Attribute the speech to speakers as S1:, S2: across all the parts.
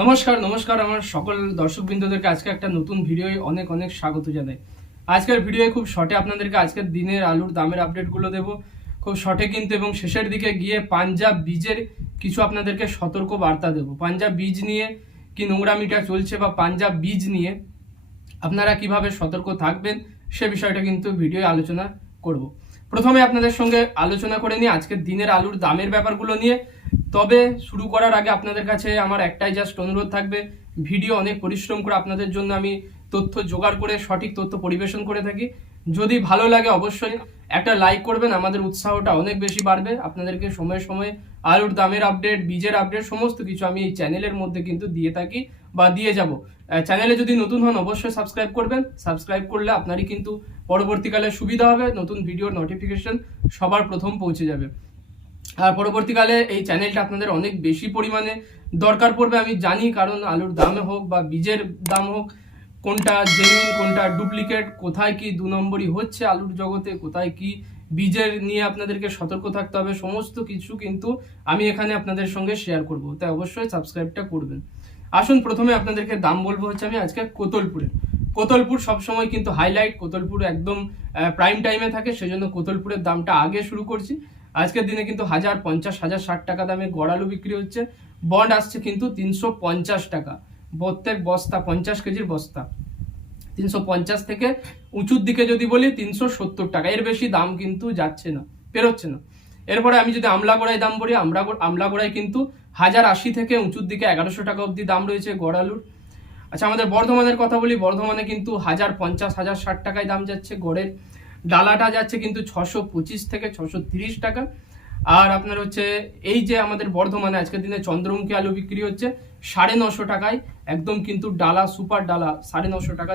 S1: নমস্কার নমস্কার আমার সকল দর্শকবৃন্দদেরকে। আজকে একটা নতুন ভিডিওয় অনেক অনেক স্বাগত জানাই। আজকের ভিডিওয়ে খুব শর্টে আপনাদেরকে আজকের দিনের আলুর দামের আপডেটগুলো দেবো। খুব শর্টে কিন্তু এবং শেষের দিকে গিয়ে পাঞ্জাব বীজের কিছু আপনাদেরকে সতর্ক বার্তা দেবো। পাঞ্জাব বীজ নিয়ে কি নোংরামিটা চলছে বা পাঞ্জাব বীজ নিয়ে আপনারা কীভাবে সতর্ক থাকবেন, সে বিষয়টা কিন্তু ভিডিওয়ে আলোচনা করব। প্রথমে আপনাদের সঙ্গে আলোচনা করে নিয়ে আজকের দিনের আলুর দামের ব্যাপারগুলো নিয়ে। তবে শুরু করার আগে আপনাদের কাছে আমার একটাই জাস্ট অনুরোধ থাকবে ভিডিও অনেক পরিশ্রম করে আপনাদের জন্য আমি তথ্য জোগাড় করে, সঠিক তথ্য পরিবেশন করে থাকি। যদি ভালো লাগে অবশ্যই একটা লাইক করবেন, আমাদের উৎসাহটা অনেক বেশি বাড়বে। আপনাদেরকে সময়ে সময়ে আলুর দামের আপডেট বীজের আপডেট সমস্ত কিছু আমি এই চ্যানেলের মধ্যে কিন্তু দিয়ে থাকি বা দিয়ে যাব। চ্যানেলে যদি নতুন হন, অবশ্যই সাবস্ক্রাইব করবেন। সাবস্ক্রাইব করলে আপনারই কিন্তু পরবর্তীকালে সুবিধা হবে, নতুন ভিডিওর নোটিফিকেশন সবার প্রথম পৌঁছে যাবে। আর পরবর্তীকালে এই চ্যানেলটা আপনাদের অনেক বেশি পরিমাণে দরকার পড়বে, আমি জানি, কারণ আলুর দামে হোক বা বীজের দাম হোক, কোনটা জেনুইন কোনটা ডুপ্লিকেট কোথায় কি দু নম্বরই হচ্ছে আলুর জগতে, কোথায় কি বীজের নিয়ে আপনাদেরকে সতর্ক থাকতে হবে, সমস্ত কিছু কিন্তু আমি এখানে আপনাদের সঙ্গে শেয়ার করব। তাই অবশ্যই সাবস্ক্রাইবটা করবেন। আসুন, প্রথমে আপনাদেরকে দাম বলব হচ্ছে আমি আজকে কোতলপুরে। কোতলপুর সবসময় কিন্তু হাইলাইট কোতলপুর একদম প্রাইম টাইমে থাকে, সেজন্য কোতলপুরের দামটা আগে শুরু করছি। আজকের দিনে কিন্তু হাজার, পঞ্চাশ, হাজার, ষাট টাকা দামে গড়ালু বিক্রি হচ্ছে। বন্ড আসছে কিন্তু তিনশো পঞ্চাশ টাকা। প্রত্যেক বস্তা পঞ্চাশ কেজির বস্তা। তিনশো পঞ্চাশ থেকে উঁচুর দিকে যদি বলি, তিনশো সত্তর টাকা। এর বেশি দাম কিন্তু যাচ্ছে না, পেরোচ্ছে না। এরপরে আমি যদি আমলা গোড়ায় দাম বলি আমলা গোড়ায় কিন্তু হাজার আশি থেকে উঁচুর দিকে এগারোশো টাকা অবধি দাম রয়েছে গড়ালুর। আচ্ছা আমাদের বর্ধমানের কথা বলি, বর্ধমানে কিন্তু হাজার, পঞ্চাশ, হাজার, ষাট টাকায় দাম যাচ্ছে গড়ের। ডালাটা যাচ্ছে কিন্তু ছশো পঁচিশ থেকে ছশো তিরিশ টাকা। আর আপনার হচ্ছে এই যে আমাদের বর্ধমানে আজকের দিনে চন্দ্রমুখী আলু বিক্রি হচ্ছে সাড়ে নশো টাকায়। একদম কিন্তু ডালা, সুপার ডালা, সাড়ে নশো টাকা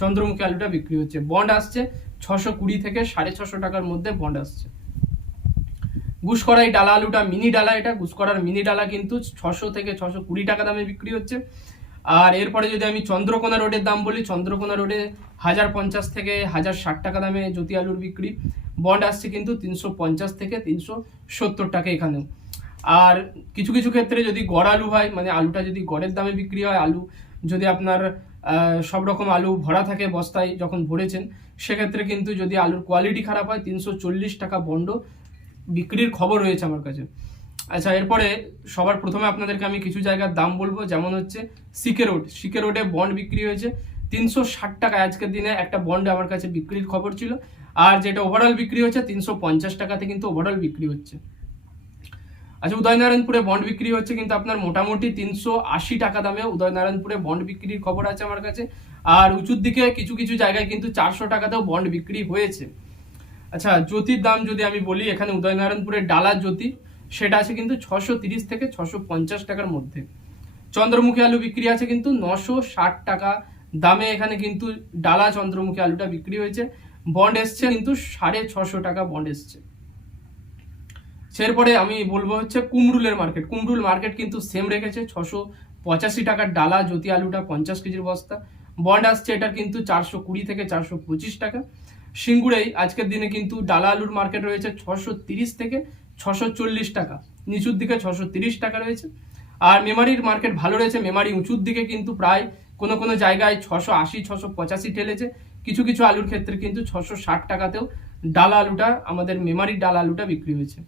S1: চন্দ্রমুখী আলুটা বিক্রি হচ্ছে। বন্ড আসছে ছশো কুড়ি থেকে সাড়ে ছশো টাকার মধ্যে বন্ড আসছে। গুসকরাই ডালা আলুটা, মিনি ডালা এটা গুসকরার মিনি ডালা কিন্তু ছশো থেকে ছশো কুড়ি টাকা দামে বিক্রি হচ্ছে। আর এরপরে যদি আমি চন্দ্রকোনা রোডের দাম বলি, চন্দ্রকোনা রোডে হাজার পঞ্চাশ থেকে হাজার ষাট টাকা দামে জ্যোতি আলুর বিক্রি। বন্ড আসছে কিন্তু তিনশো পঞ্চাশ থেকে তিনশো সত্তর টাকা এখানেও। আর কিছু কিছু ক্ষেত্রে যদি গড় আলু হয় মানে আলুটা যদি গড়ের দামে বিক্রি হয়, আলু যদি আপনার সব রকম আলু ভরা থাকে বস্তায় যখন ভরেছেন, সেক্ষেত্রে কিন্তু যদি আলুর কোয়ালিটি খারাপ হয়, তিনশো চল্লিশ টাকা বন্ড বিক্রির খবর রয়েছে আমার কাছে। আচ্ছা এরপরে সবার প্রথমে আপনাদেরকে আমি কিছু জায়গার দাম বলব। যেমন হচ্ছে সিকে রোড। সিকে রোডে বন্ড বিক্রি হয়েছে। তিনশো ষাট আজকের দিনে একটা বন্ড আমার কাছে বিক্রির খবর ছিল। আর যেটা ওভারঅল বিক্রি হচ্ছে তিনশো পঞ্চাশ টাকাতে কিন্তু ওভারঅল বিক্রি হচ্ছে। আচ্ছা উদয়নারায়ণপুরে বন্ড বিক্রি হচ্ছে, কিন্তু আপনার মোটামুটি তিনশো আশি টাকা দামে উদয়নারায়ণপুরে বন্ড বিক্রির খবর আছে আমার কাছে। আর উঁচুর দিকে কিছু কিছু জায়গায় কিন্তু চারশো টাকাতেও বন্ড বিক্রি হয়েছে। আচ্ছা জ্যোতির দাম যদি আমি বলি, এখানে উদয়নারায়ণপুরের ডালা জ্যোতি। সেটা আছে কিন্তু ছশো তিরিশ থেকে ছশো পঞ্চাশ টাকার মধ্যে। চন্দ্রমুখী আলু বিক্রি আছে কিন্তু নশো ষাট টাকা দামে এখানে কিন্তু ডালা চন্দ্রমুখী আলুটা বিক্রি হয়েছে। বন্ড এসছে কিন্তু সাড়ে ছশো টাকা বন্ড এসছে। এরপরে আমি বলব হচ্ছে কুমরুলের মার্কেট। কুমরুল মার্কেট কিন্তু সেম রেখেছে, ছশো পঁচাশি টাকার ডালা জ্যোতি আলুটা পঞ্চাশ কেজির বস্তা। বন্ড আসছে এটার কিন্তু চারশো কুড়ি থেকে চারশো পঁচিশ টাকা। সিঙ্গুরেই আজকের দিনে কিন্তু ডালা আলুর মার্কেট রয়েছে ছশো তিরিশ থেকে ছশো টাকা। নিচুর দিকে ছশো টাকা রয়েছে। আর মেমারির মার্কেট ভালো রয়েছে। মেমারি উঁচুর দিকে কিন্তু প্রায় কোনো কোনো জায়গায় ছশো আশি, ছশো পঁচাশি ঠেলেছে। কিছু কিছু আলুর ক্ষেত্রে কিন্তু ছশো ষাট টাকাতেও ডাল আলুটা, আমাদের মেমারির ডাল আলুটা বিক্রি হয়েছে।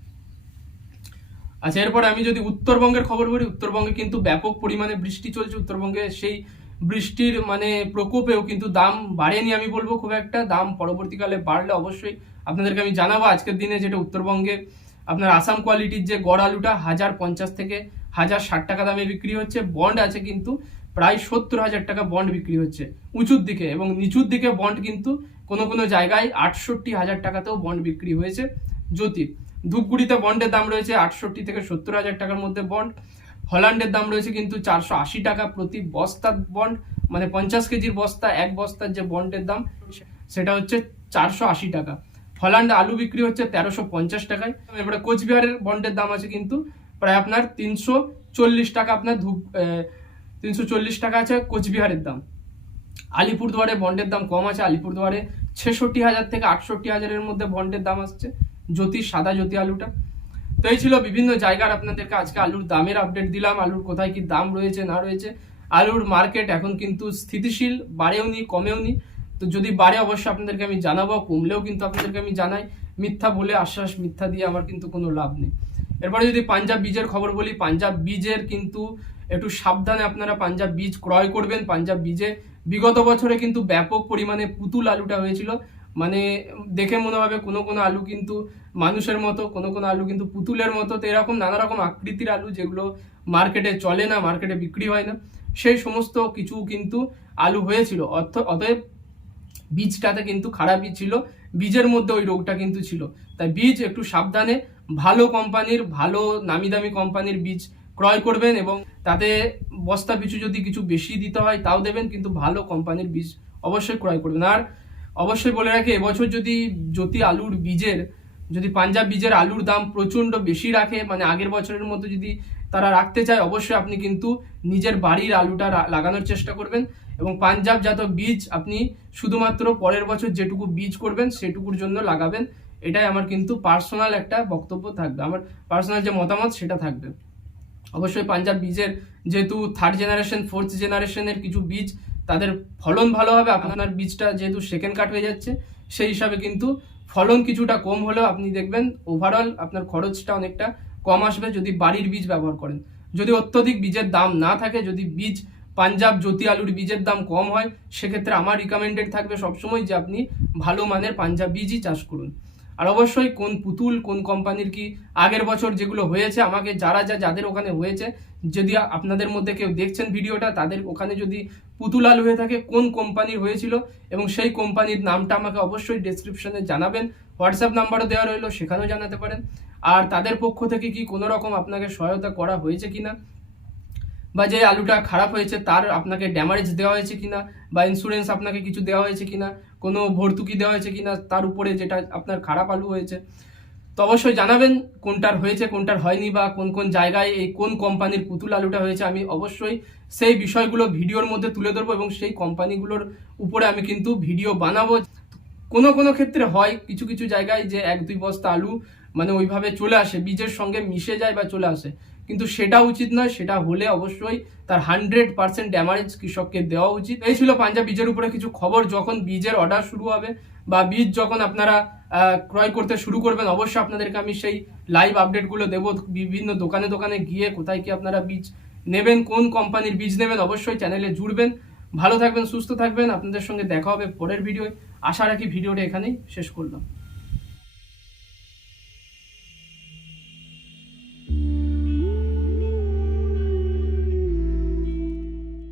S1: আচ্ছা এরপরে আমি যদি উত্তরবঙ্গের খবর বলি উত্তরবঙ্গে কিন্তু ব্যাপক পরিমাণে বৃষ্টি চলছে। উত্তরবঙ্গে সেই বৃষ্টির মানে প্রকোপেও কিন্তু দাম বাড়েনি আমি বলব খুব একটা। দাম পরবর্তীকালে বাড়লে অবশ্যই আপনাদেরকে আমি জানাব। আজকের দিনে যেটা উত্তরবঙ্গে আপনার আসাম কোয়ালিটির যে গড় আলুটা হাজার পঞ্চাশ থেকে হাজার ষাট টাকা দামে বিক্রি হচ্ছে বন্ড আছে কিন্তু প্রায় সত্তর হাজার টাকা বন্ড বিক্রি হচ্ছে, উঁচুর দিকে এবং নিচুর দিকে বন্ড কিন্তু কোনো কোনো জায়গায় আটষট্টি হাজার টাকাতেও বন্ড বিক্রি হয়েছে জ্যোতি ধূপগুড়িতে বন্ডের দাম রয়েছে আটষট্টি থেকে সত্তর হাজার টাকার মধ্যে বন্ড হল্যান্ডের দাম রয়েছে কিন্তু চারশো আশি টাকা প্রতি বস্তার বন্ড মানে পঞ্চাশ কেজির বস্তা, এক বস্তার যে বন্ডের দাম, সেটা হচ্ছে চারশো আশি টাকা। হল্যান্ড আলু বিক্রি হচ্ছে তেরোশো পঞ্চাশ টাকায়। এবারে কোচবিহারের বন্ডের দাম আছে কিন্তু প্রায় আপনার তিনশো চল্লিশ টাকা, আপনার ধূপ তিনশো চল্লিশ টাকা আছে কোচবিহারের দাম। আলিপুরদুয়ারে বন্ডের দাম কম আছে, আলিপুরদুয়ারে ছেষট্টি হাজার থেকে আটষট্টি হাজারের মধ্যে বন্ডের দাম আসছে, জ্যোতি, সাদা জ্যোতি আলুটা। তো এই ছিল বিভিন্ন জায়গার আপনাদেরকে আজকে আলুর দামের আপডেট দিলাম, আলুর কোথায় কি দাম রয়েছে, না রয়েছে। আলুর মার্কেট এখন কিন্তু স্থিতিশীল, বাড়েও নি, কমেও নি। তো যদি বাড়ে অবশ্যই আপনাদেরকে আমি জানাব, কমলেও কিন্তু আপনাদেরকে আমি জানাই। মিথ্যা বলে আশ্বাস, মিথ্যা দিয়ে আমার কিন্তু কোনো লাভ নেই। এরপরে যদি পাঞ্জাব বীজের খবর বলি, পাঞ্জাব বীজের কিন্তু একটু সাবধানে আপনারা পাঞ্জাব বীজ ক্রয় করবেন। পাঞ্জাব বীজে বিগত বছরে কিন্তু ব্যাপক পরিমাণে পুতুল আলুটা হয়েছিল। মানে দেখে মনে হবে কোনো কোনো আলু কিন্তু মানুষের মতো, কোনো কোনো আলু কিন্তু পুতুলের মতো। তো এরকম নানা রকম আকৃতির আলু যেগুলো মার্কেটে চলে না, মার্কেটে বিক্রি হয় না। সেই সমস্ত কিছু কিন্তু আলু হয়েছিল। অর্থ অতএব বীজটাতে কিন্তু খারাপই ছিল, বীজের মধ্যে ওই রোগটা কিন্তু ছিল। তাই বীজ একটু সাবধানে ভালো কোম্পানির, ভালো নামি দামি কোম্পানির বীজ ক্রয় করবেন এবং তাতে বস্তা পিছু যদি কিছু বেশি দিতে হয় তাও দেবেন, কিন্তু ভালো কোম্পানির বীজ অবশ্যই ক্রয় করবেন। আর অবশ্যই বলে রাখি, এবছর যদি জ্যোতি আলুর বীজের, যদি পাঞ্জাব বীজের আলুর দাম প্রচণ্ড বেশি রাখে মানে আগের বছরের মতো যদি তারা রাখতে চায়, অবশ্যই আপনি কিন্তু নিজের বাড়ির আলুটা লাগানোর চেষ্টা করবেন। এবং পাঞ্জাব জাত বীজ আপনি শুধুমাত্র পরের বছর যেটুকু বীজ করবেন, সেটুকুর জন্য লাগাবেন। এটাই আমার কিন্তু পার্সোনাল একটা বক্তব্য থাকবে। আমার পার্সোনাল যে মতামত, সেটা থাকবে। অবশ্যই পাঞ্জাব বীজের যেহেতু থার্ড জেনারেশন ফোর্থ জেনারেশনের কিছু বীজ, তাদের ফলন ভালো হবে। আপনার বীজটা যেহেতু সেকেন্ড কাট হয়ে যাচ্ছে, সেই হিসাবে কিন্তু ফলন কিছুটা কম হলেও আপনি দেখবেন ওভারঅল আপনার খরচটা অনেকটা কম আসবে যদি বাড়ির বীজ ব্যবহার করেন। যদি অত্যধিক বীজের দাম না থাকে, যদি বীজ পাঞ্জাব জ্যোতি আলুর বীজের দাম কম হয়, সেক্ষেত্রে আমার রিকমেন্ডেড থাকবে সবসময় যে আপনি ভালো মানের পাঞ্জাব বীজই চাষ করুন। আর অবশ্যই কোন পুতুল, কোন কোম্পানির কি আগের বছর যেগুলো হয়েছে, আমাকে যারা যা, যাদের ওখানে হয়েছে, যদি আপনাদের মধ্যে কেউ দেখছেন ভিডিওটা, তাদের ওখানে যদি পুতুল আলু হয়ে থাকে, কোন কোম্পানির হয়েছিল এবং সেই কোম্পানির নামটা আমাকে অবশ্যই ডেসক্রিপশনে জানাবেন। হোয়াটসঅ্যাপ নাম্বারও দেওয়া রইল, সেখানেও জানাতে পারেন। আর তাদের পক্ষ থেকে কি কোনো রকম আপনাকে সহায়তা করা হয়েছে কিনা বা যে আলুটা খারাপ হয়েছে, তার আপনাকে ড্যামারেজ দেওয়া হয়েছে কিনা বা ইন্স্যুরেন্স আপনাকে কিছু দেওয়া হয়েছে কিনা, কোনো ভর্তুকি দেওয়া হয়েছে কিনা, তার উপরে যেটা আপনার খারাপ আলু হয়েছে। তো অবশ্যই জানাবেন কোনটার হয়েছে, কোনটার হয়নি বা কোন কোন জায়গায় এই কোন কোম্পানির পুতুল আলুটা হয়েছে, আমি অবশ্যই সেই বিষয়গুলো ভিডিওর মধ্যে তুলে ধরবো এবং সেই কোম্পানিগুলোর উপরে আমি কিন্তু ভিডিও বানাবো। কোনো কোনো ক্ষেত্রে হয়, কিছু কিছু জায়গায় যে এক দুই বস্তা আলু মানে ওইভাবে চলে আসে, বীজের সঙ্গে মিশে যায় বা চলে আসে। কিন্তু সেটা উচিত নয়, সেটা হলে অবশ্যই তার হান্ড্রেড পার্সেন্ট ড্যামারেজ কৃষককে দেওয়া উচিত। এই ছিল পাঞ্জাব বীজের উপরে কিছু খবর, যখন বীজের অর্ডার শুরু হবে বা বীজ যখন আপনারা ক্রয় করতে শুরু করবেন, অবশ্যই আপনাদেরকে আমি সেই লাইভ আপডেটগুলো দেবো। বিভিন্ন দোকানে দোকানে গিয়ে কোথায় কি আপনারা বীজ নেবেন, কোন কোম্পানির বীজ নেবেন, অবশ্যই চ্যানেলে জুড়বেন। ভালো থাকবেন, সুস্থ থাকবেন। আপনাদের সঙ্গে দেখা হবে পরের ভিডিও আশা রাখি ভিডিওটা এখানেই শেষ করলাম।